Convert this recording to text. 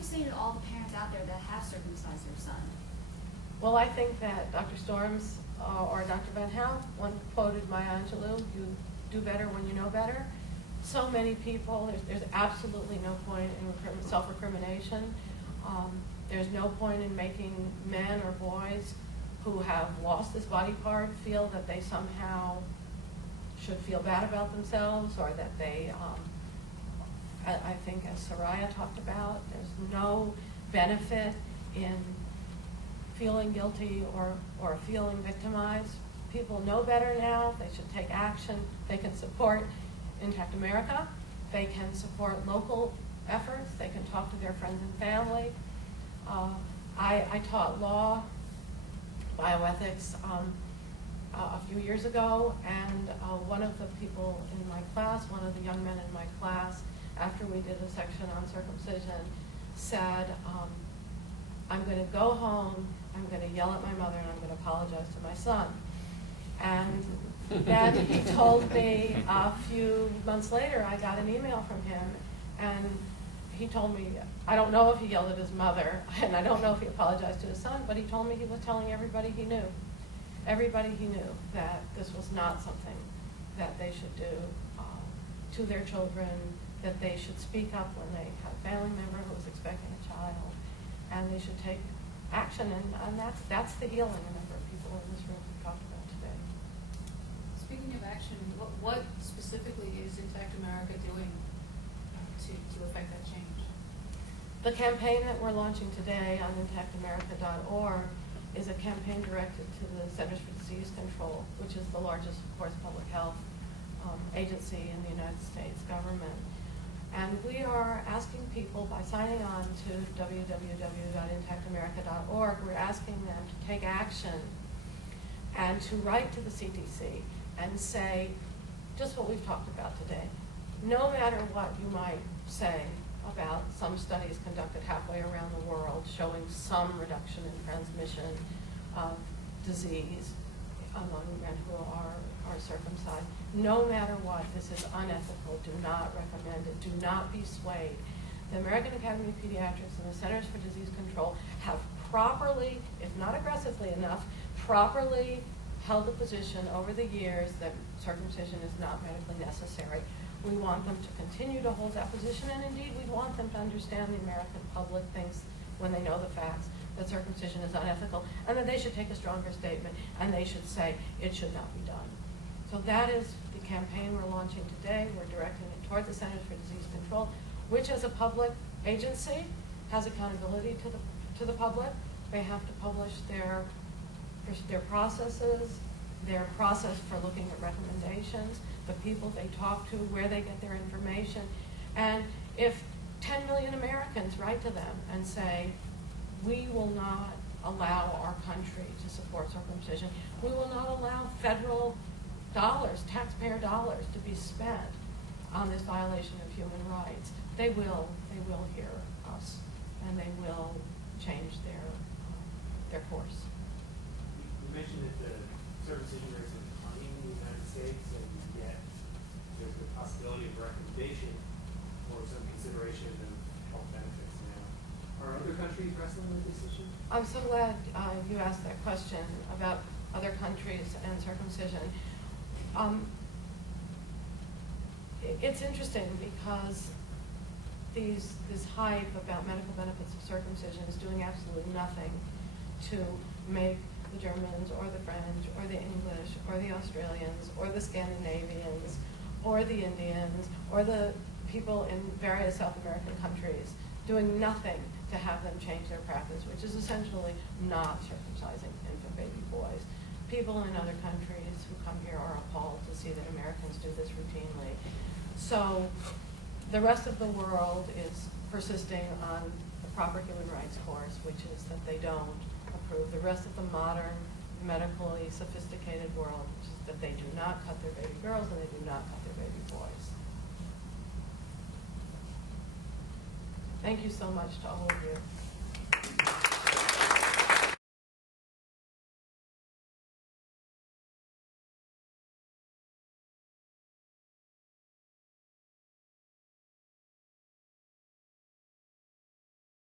you say to all the parents out there that have circumcised their son? Well, I think that Dr. Storms or Dr. Van Hal, one quoted Maya Angelou, you do better when you know better. So many people, there's absolutely no point in self-recrimination. There's no point in making men or boys who have lost this body part feel that they somehow should feel bad about themselves, or that they, I think as Soraya talked about, there's no benefit in feeling guilty or feeling victimized. People know better now. They should take action. They can support Intact America. They can support local efforts. They can talk to their friends and family. I taught law, bioethics a few years ago, and one of the people in my class, one of the young men in my class, after we did a section on circumcision, said, I'm going to go home, I'm going to yell at my mother, and I'm going to apologize to my son. And then he told me a few months later, I got an email from him, and he told me, I don't know if he yelled at his mother, and I don't know if he apologized to his son, but he told me he was telling everybody he knew. Everybody he knew that this was not something that they should do to their children, that they should speak up when they have a family member who is expecting a child, and they should take action, and that's the healing a number of people in this room have talked about today. Speaking of action, what specifically is Intact America doing to affect that change? The campaign that we're launching today on intactamerica.org is a campaign directed to the Centers for Disease Control, which is the largest, of course, public health agency in the United States government. And we are asking people, by signing on to www.intactamerica.org, we're asking them to take action and to write to the CDC and say just what we've talked about today. No matter what you might say about some studies conducted halfway around the world showing some reduction in transmission of disease among men who are circumcised, no matter what, this is unethical. Do not recommend it. Do not be swayed. The American Academy of Pediatrics and the Centers for Disease Control have properly, if not aggressively enough, properly held the position over the years that circumcision is not medically necessary. We want them to continue to hold that position, and indeed we want them to understand the American public thinks, when they know the facts, that circumcision is unethical, and that they should take a stronger statement, and they should say it should not be done. So that is the campaign we're launching today. We're directing it toward the Centers for Disease Control, which as a public agency has accountability to the public. They have to publish their processes, their process for looking at recommendations, the people they talk to, where they get their information. And if 10 million Americans write to them and say, we will not allow our country to support circumcision, we will not allow federal dollars, taxpayer dollars, to be spent on this violation of human rights, they will hear us, and they will change their course. You mentioned that the circumcision rates are declining in the United States, and yet there's the possibility of recommendation or some consideration of health benefits now. Are other countries wrestling with this issue? I'm so glad you asked that question about other countries and circumcision. It's interesting because this hype about medical benefits of circumcision is doing absolutely nothing to make the Germans or the French or the English or the Australians or the Scandinavians or the Indians or the people in various South American countries, doing nothing to have them change their practice, which is essentially not circumcising infant baby boys. People in other countries who come here are appalled to see that Americans do this routinely. So the rest of the world is persisting on the proper human rights course, which is that they don't approve. The rest of the modern, medically sophisticated world, which is that they do not cut their baby girls and they do not cut their baby boys. Thank you so much to all of you.